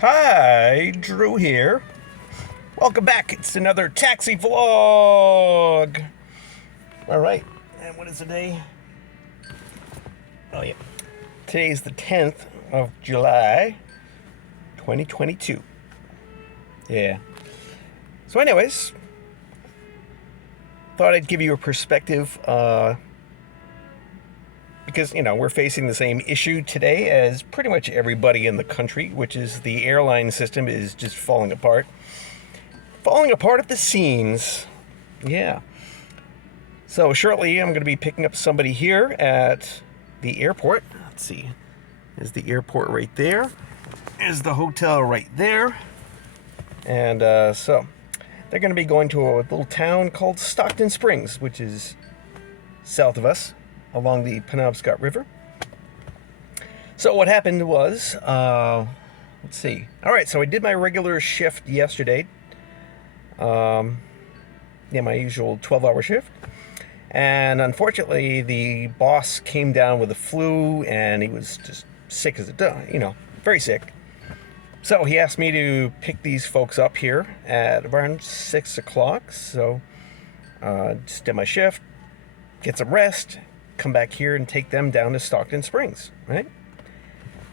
Hi, Drew here. Welcome back. It's another taxi vlog. All right. And what is today? Oh, yeah. Today's the 10th of July, 2022. Yeah. So, anyways, thought I'd give you a perspective because, we're facing the same issue today as pretty much everybody in the country, which is the airline system is just falling apart. Falling apart at the seams. Yeah. So shortly I'm going to be picking up somebody here at the airport. Let's see. Is the airport right there? Is the hotel right there? And so they're going to be going to a little town called Stockton Springs, which is south of us along the Penobscot River. So what happened was, let's see. All right, so I did my regular shift yesterday. My usual 12-hour shift. And unfortunately, the boss came down with the flu, and he was just sick as a dog, very sick. So he asked me to pick these folks up here at around 6 o'clock. So just did my shift, get some rest, come back here and take them down to Stockton Springs, right?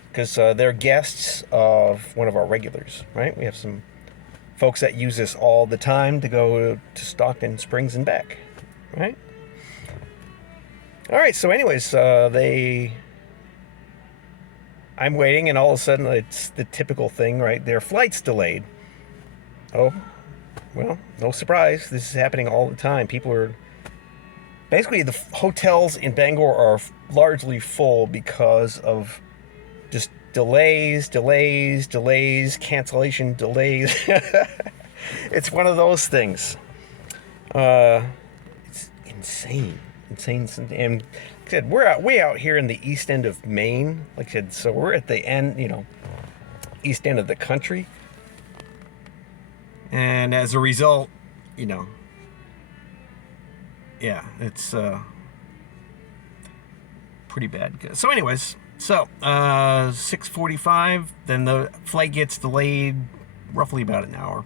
Because they're guests of one of our regulars, right? We have some folks that use this all the time to go to Stockton Springs and back, right? All right, so anyways, I'm waiting, and all of a sudden, it's the typical thing, right? Their flight's delayed. Oh, well, no surprise. This is happening all the time. Basically, the hotels in Bangor are largely full because of just delays, cancellation delays. It's one of those things. It's insane. And like I said, we're way out here in the east end of Maine. Like I said, so we're at the end, east end of the country. And as a result, it's pretty bad. So anyways, 6:45, then the flight gets delayed roughly about an hour.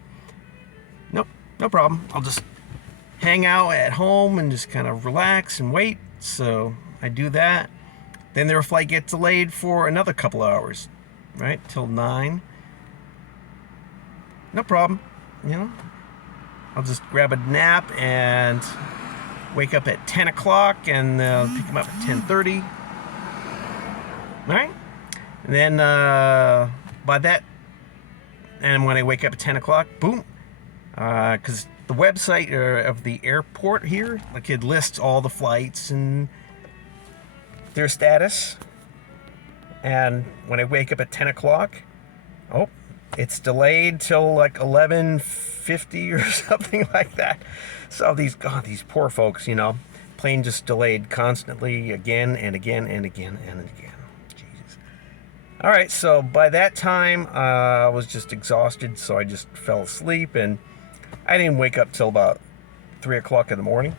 Nope, no problem. I'll just hang out at home and just kind of relax and wait. So I do that. Then their flight gets delayed for another couple of hours, right? Till 9. No problem, I'll just grab a nap and wake up at 10 o'clock and pick them up at 10:30. All right? And then and when I wake up at 10 o'clock, boom, because the website of the airport here, it lists all the flights and their status. And when I wake up at 10 o'clock, it's delayed till 11:50 or something like that. So these poor folks, plane just delayed constantly again and again and again and again. Jesus. All right, so by that time, I was just exhausted, so I just fell asleep, and I didn't wake up till about 3 o'clock in the morning,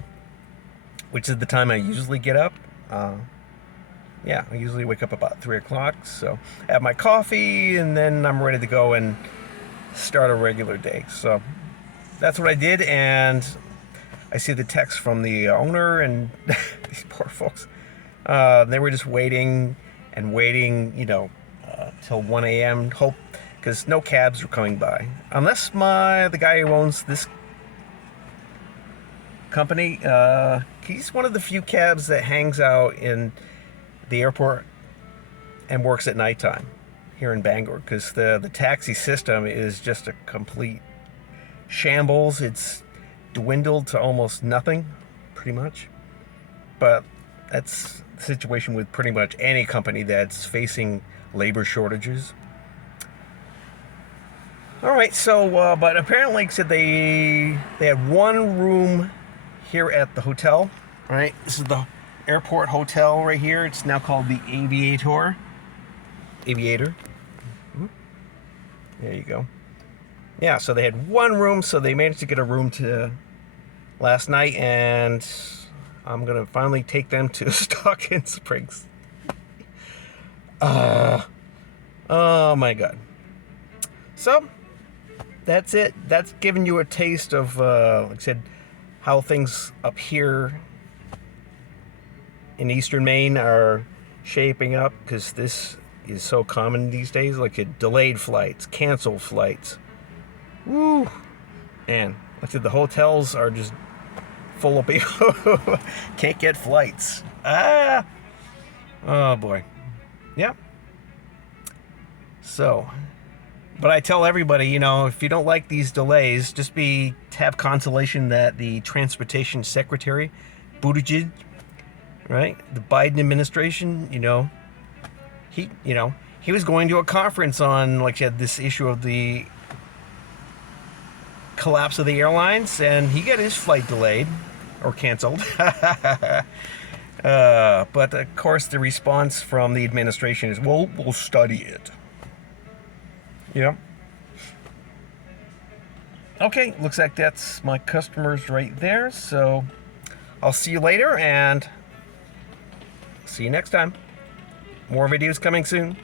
which is the time I usually get up. I usually wake up about 3 o'clock, so I have my coffee, and then I'm ready to go and start a regular day. So that's what I did, and I see the text from the owner, and these poor folks, they were just waiting, till 1 a.m., because no cabs were coming by. Unless the guy who owns this company, he's one of the few cabs that hangs out in the airport and works at nighttime here in Bangor, because the taxi system is just a complete shambles. It's dwindled to almost nothing, pretty much. But that's the situation with pretty much any company that's facing labor shortages. All right, so but apparently, like I said, they had one room here at the hotel. Right, this is the airport hotel right here. It's now called the Aviator. There you go. Yeah, so they had one room, so they managed to get a room to last night, and I'm gonna finally take them to Stockton Springs. Oh my God. So that's it. That's giving you a taste of, like I said, how things up here in eastern Maine are shaping up, because this is so common these days. Like delayed flights, canceled flights. Woo! Man, like I said, the hotels are just full of people. Can't get flights. Ah! Oh boy. Yeah. So, but I tell everybody, if you don't like these delays, just have consolation that the transportation secretary, Buttigieg, right, the Biden administration, he was going to a conference on, like, this issue of the collapse of the airlines, and he got his flight delayed or canceled. But of course, the response from the administration is, "Well, we'll study it." Okay, looks like that's my customers right there. So I'll see you later, and see you next time. More videos coming soon.